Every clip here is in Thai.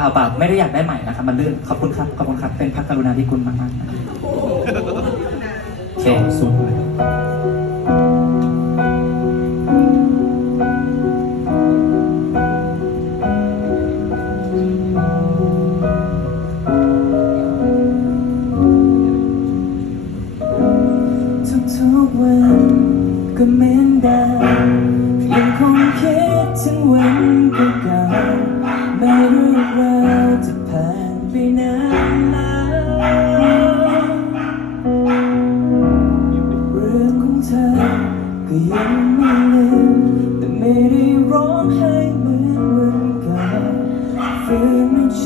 ปล่าเปล่าไม่ได้อยากได้ใหม่นะครับ มันลื่นขอบคุณครับ ขอบคุณครับ เป็นพระกรุณาธิคุณมากๆนะครับโอเค สุด ก็ยังไม่ลืมแต่ไม่ได้ร้องไห้เหมือนวันเก่าฝืนไม่ใจ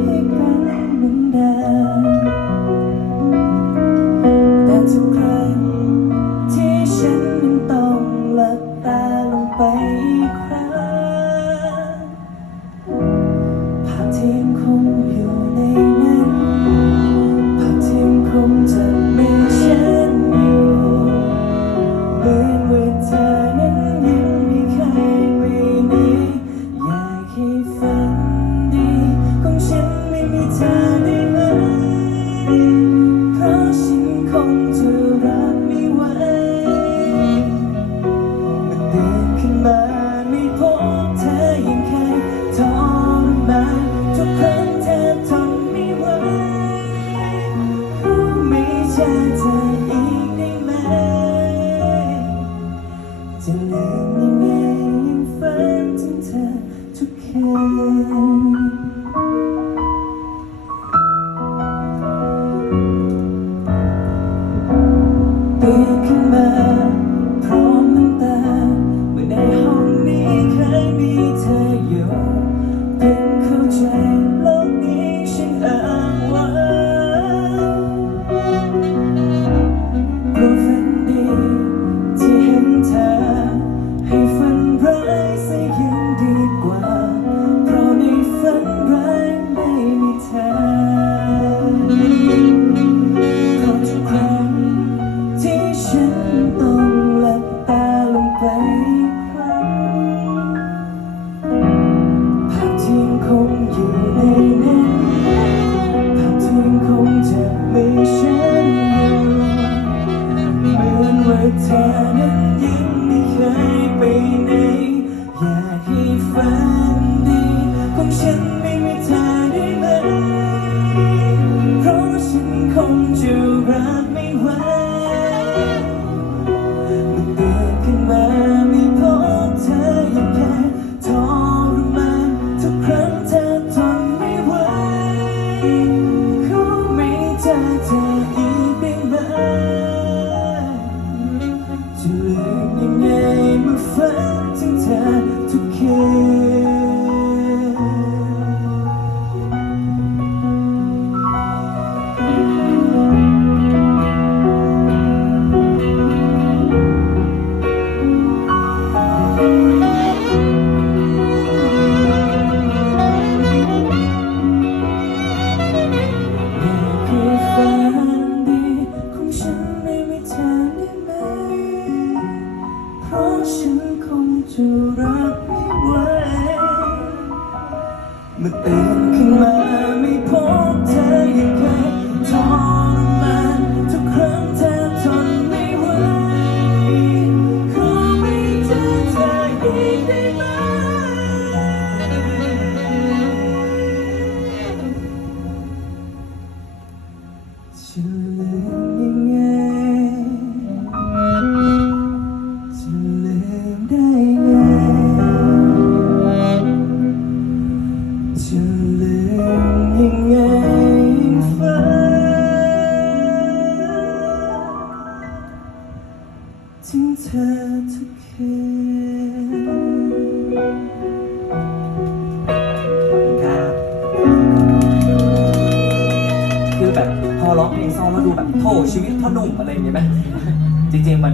ให้เป็นเหมือนเดิมแต่ทุกครั้งที่ฉันยังต้องหลับตาลงไปอีกครั้งภาพที่ยังคงอยู่ในนั้นภาพที่ยังคงจะา ทุ เธอนั้นยังไม่เคยไปไหนอยากให้ฝันดีของฉัน เเมื่อตื่นขึ้นมาไม่พบเธอยังเคยทรมานทุกครั้งเธอทนไม่ไหวขอไม่เจอเธออีกได้ไหมจะลืม คืนครับคือแบบพอร้องเพลงเศร้าแล้วดูแบบโถชีวิตพ่อหนุ่มอะไรอย่างเงี้ยไหมจริงๆมัน